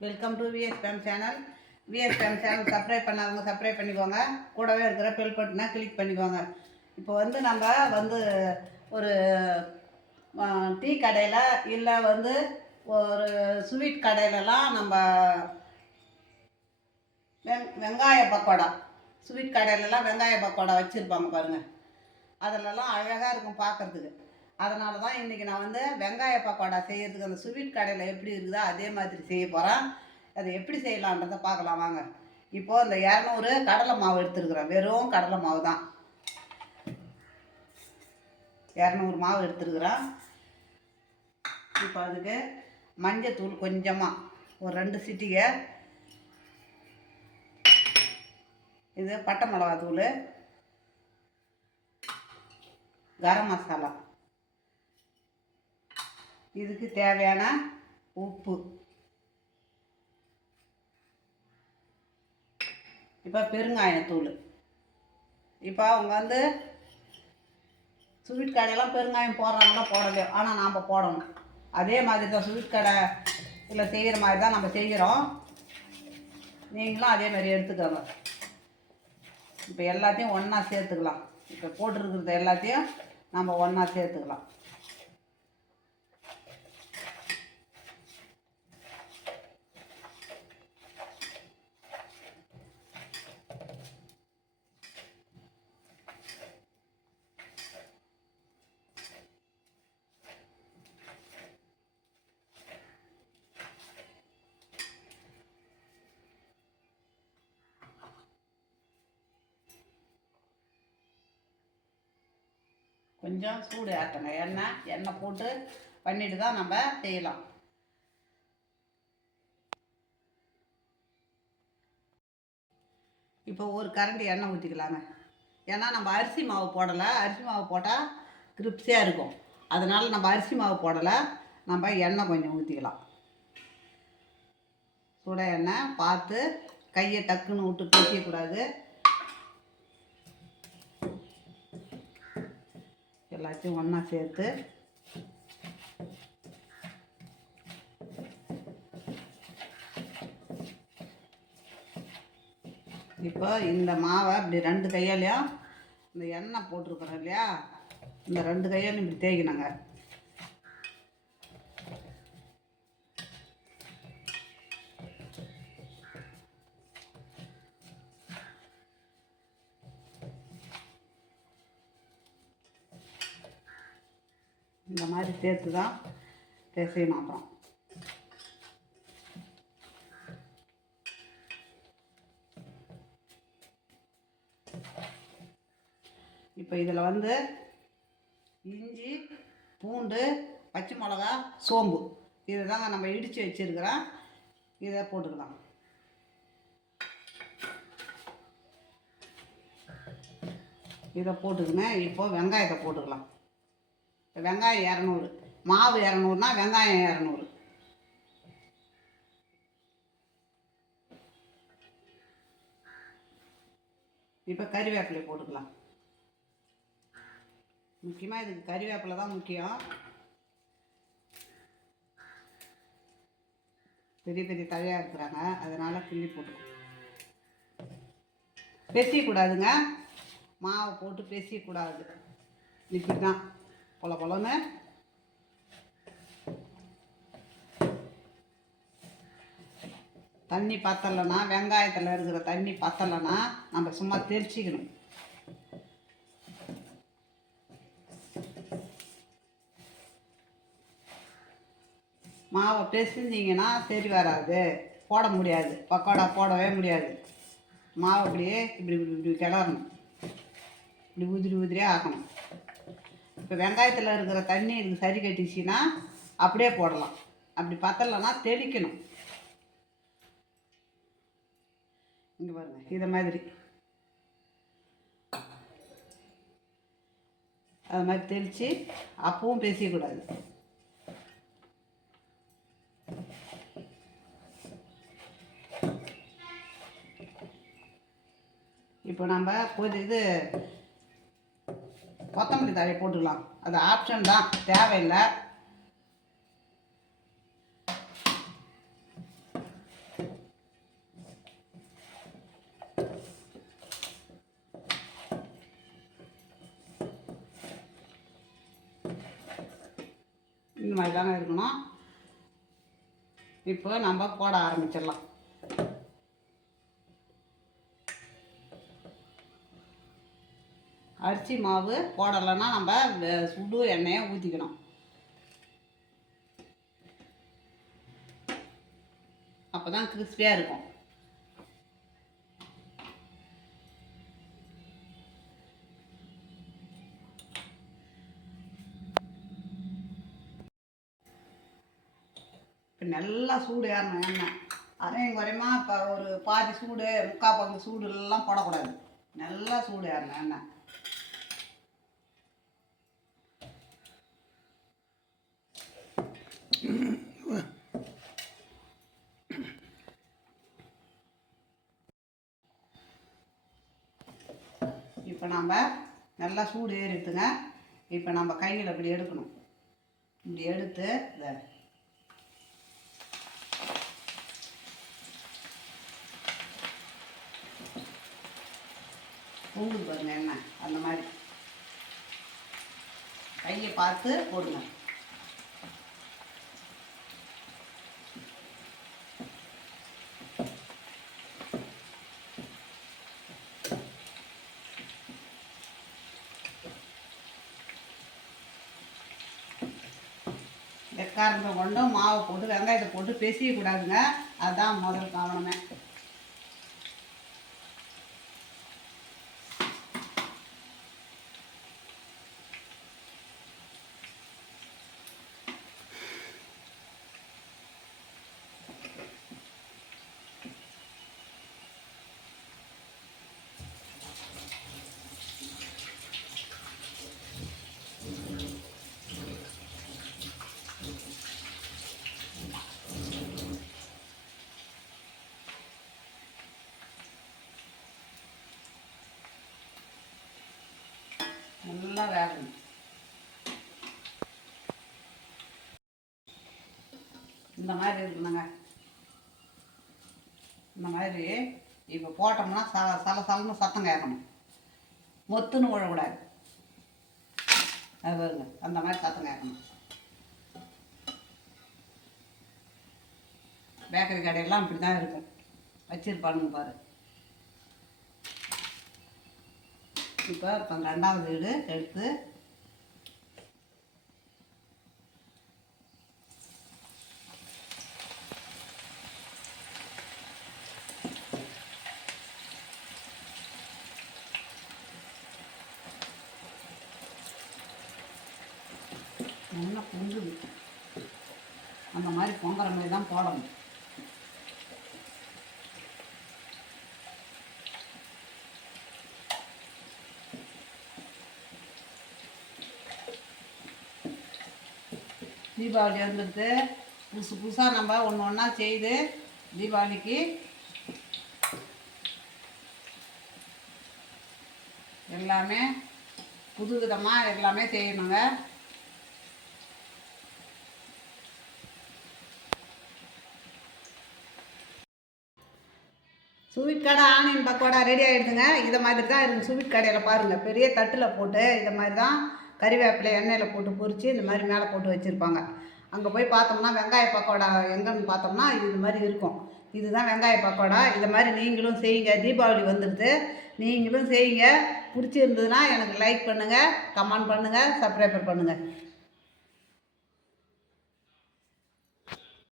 Welcome to VS fame channel VS fame channel subscribe பண்ணாதவங்க subscribe பண்ணிக்கோங்க. கூடவே இருக்கிற பெல் பட்டனை கிளிக் பண்ணிக்கோங்க. இப்போ வந்து நம்ம வந்து ஒரு டீ கடையில் இல்லை வந்து ஒரு ஸ்வீட் கடையிலலாம் நம்ம வெங் வெங்காய பக்கோடா. ஸ்வீட் கடையிலலாம் வெங்காய பக்கோடா வச்சுருப்பாங்க பாருங்கள் அதிலலாம் அழகாக இருக்கும் பார்க்குறதுக்கு அதனால தான் இன்றைக்கி நான் வந்து வெங்காய பக்கோடா செய்கிறதுக்கு அந்த ஸ்வீட் கடையில் எப்படி இருக்குதோ அதே மாதிரி செய்ய போகிறேன் அதை எப்படி செய்யலான்றதை பார்க்கலாம் வாங்க. இப்போது இந்த இரநூறு கடலை மாவு எடுத்துருக்குறேன். வெறும் கடலை மாவு தான். இரநூறு மாவு எடுத்துருக்குறேன். இப்போ அதுக்கு மஞ்சத்தூள் கொஞ்சமாக ஒரு ரெண்டு சிட்டிகை. இது பட்டை மிளகா தூள் கரம் மசாலா. இதுக்கு தேவையான உப்பு. இப்போ பெருங்காயத்தூள். இப்போ அவங்க வந்து ஸ்வீட் கடையெல்லாம் பெருங்காயம் போடுறாங்களோ போடலையோ ஆனால் நாம் போடணும். அதே மாதிரி தான் ஸ்வீட் கடை இல்லை செய்கிற மாதிரி தான் நம்ம செய்கிறோம் நீங்களும் அதே மாதிரி எடுத்துக்கோங்க. இப்போ எல்லாத்தையும் ஒன்றா சேர்த்துக்கலாம். இப்போ போட்டிருக்கிறது எல்லாத்தையும் நம்ம ஒன்றா சேர்த்துக்கலாம். கொஞ்சம் சூடு ஆக்கங்க எண்ணெய் எண்ணெய் போட்டு பண்ணிட்டு தான் நம்ம செய்யலாம். இப்போ ஒரு கரண்டி எண்ணெய் ஊற்றிக்கலாங்க ஏன்னா நம்ம அரிசி மாவு போடலை. அரிசி மாவு போட்டால் கிரிப்ஸியாக இருக்கும். அதனால் நம்ம அரிசி மாவு போடலை. நம்ம எண்ணெய் கொஞ்சம் ஊற்றிக்கலாம் சுட எண்ணெய் பார்த்து கையை டக்குன்னு விட்டு பேசியக்கூடாது எல்லாத்தையும் ஒன்றா சேர்த்து இப்போ இந்த மாவை இப்படி ரெண்டு கையாலையும் இந்த எண்ணெய் போட்டிருக்கிறோம் இல்லையா இந்த ரெண்டு கையாலையும் இப்படி தேய்க்கணுங்க. இந்த மாதிரி சேர்த்து தான் பிசையணும் அப்புறம் இப்போ இதில் வந்து இஞ்சி பூண்டு பச்சை மிளகா சோம்பு. இதை தாங்க நம்ம இடித்து வச்சுருக்கிறோம் இதை போட்டுக்கலாம். இதை போட்டுக்கினேன் இப்போ வெங்காயத்தை போட்டுக்கலாம். வெங்காயம் இரநூறு மாவு இரநூறுனா வெங்காயம் இரநூறு. இப்போ கறிவேப்பிலை போட்டுக்கலாம். முக்கியமாக இதுக்கு கறிவேப்பிலை தான் முக்கியம். பெரிய பெரிய தழையாக இருக்கிறாங்க அதனால் கிள்ளி போட்டுக்கணும் பெசியக்கூடாதுங்க. மாவை போட்டு பெசியக்கூடாது. இப்படி தான் பொல பொலன்னு தண்ணி பத்தலைன்னா வெங்காயத்தில் இருக்கிற தண்ணி பத்தலைன்னா நம்ம சும்மா தெரிச்சிக்கணும் மாவை பிசைஞ்சிங்கன்னா சரி வராது. போட முடியாது. பக்கோடா போடவே முடியாது. மாவு அப்படியே இப்படி இப்படி இப்படி கிளறணும். இப்படி உதிரி உதிரியே ஆக்கணும். இப்போ வெங்காயத்தில் இருக்கிற தண்ணி இது சரி கட்டிச்சுன்னா அப்படியே போடலாம். அப்படி பத்தலைன்னா தெளிக்கணும். இங்கே பாருங்க இதை மாதிரி. அது மாதிரி தெளித்து அப்பவும் பேசிக்கூடாது. இப்போ நம்ம கொஞ்சம் இது கொத்தமல்லி தழையை போட்டுக்கலாம். அது ஆப்ஷன் தான். தேவையில்லை. இந்த மாதிரி தாங்க இருக்கணும். இப்போ நம்ம போட ஆரம்பிச்சிடலாம். அரிசி மாவு போடலைன்னா நம்ம சுடு எண்ணெயை ஊற்றிக்கணும் அப்போ தான் கிறிஸ்பியாக இருக்கும். இப்போ நல்லா சூடு ஏறணும் எண்ணெய். அரையும் குறையமா இப்போ ஒரு பாதி சூடு முக்கால் பங்கு சூடு எல்லாம் போடக்கூடாது. நல்லா சூடு ஏறணும் எண்ணெய். இப்போ நம்ம நல்லா சூடு ஏறிட்டுங்க இப்போ நம்ம கையில் இப்படி எடுக்கணும். இப்படி எடுத்து இதை பூங்குது பாருங்க என்ன அந்த மாதிரி. கையை பார்த்து போடுங்க. எக்காரத்தை கொண்டும் மாவை போட்டு வெங்காயத்தை போட்டு பெசியக்கூடாதுங்க. அதுதான் முதல் கவனமே நல்லா வேகணும் இந்த மாதிரி இருக்கணுங்க இந்த மாதிரி இப்போ போட்டோம்னா ச சல சலன்னு சத்தம் கேட்கணும். மொத்துன்னு விழக்கூடாது. அது வருங்க அந்த மாதிரி சத்தம் கேட்கணும். பேக்கரி கடையெல்லாம் இப்படி தான் இருக்கும். வச்சிருப்பானுங்க பாரு. இப்போ இப்போ ரெண்டாவது வீடு எடுத்து நல்லா பொங்குது. அந்த மாதிரி பொங்குற மாதிரி தான் போடணும். தீபாவளி வந்துடுது. புதுசு புதுசாக நம்ம ஒன்று ஒன்றா செய்து தீபாவளிக்கு எல்லாமே புது விதமாக எல்லாமே செய்யணுங்க. ஸ்வீட் கடை ஆனியன் பக்கோடா ரெடி ஆகிடுதுங்க இதை மாதிரி தான் இருக்குது ஸ்வீட் கடையில் பாருங்கள் பெரிய தட்டில் போட்டு இதை மாதிரி தான் கறிவேப்பிலை எண்ணெயில் போட்டு பொரித்து இந்த மாதிரி மேலே போட்டு வச்சுருப்பாங்க. அங்கே போய் பார்த்தோம்னா வெங்காய பக்கோடா எங்கன்னு பார்த்தோம்னா இது மாதிரி இருக்கும். இதுதான் வெங்காய பக்கோடா. இதை மாதிரி நீங்களும் செய்யுங்க. தீபாவளி வந்துடுது நீங்களும் செய்யுங்க. பிடிச்சிருந்ததுன்னா எனக்கு லைக் பண்ணுங்கள் கமெண்ட் பண்ணுங்கள் சப்ஸ்கிரைபர் பண்ணுங்கள்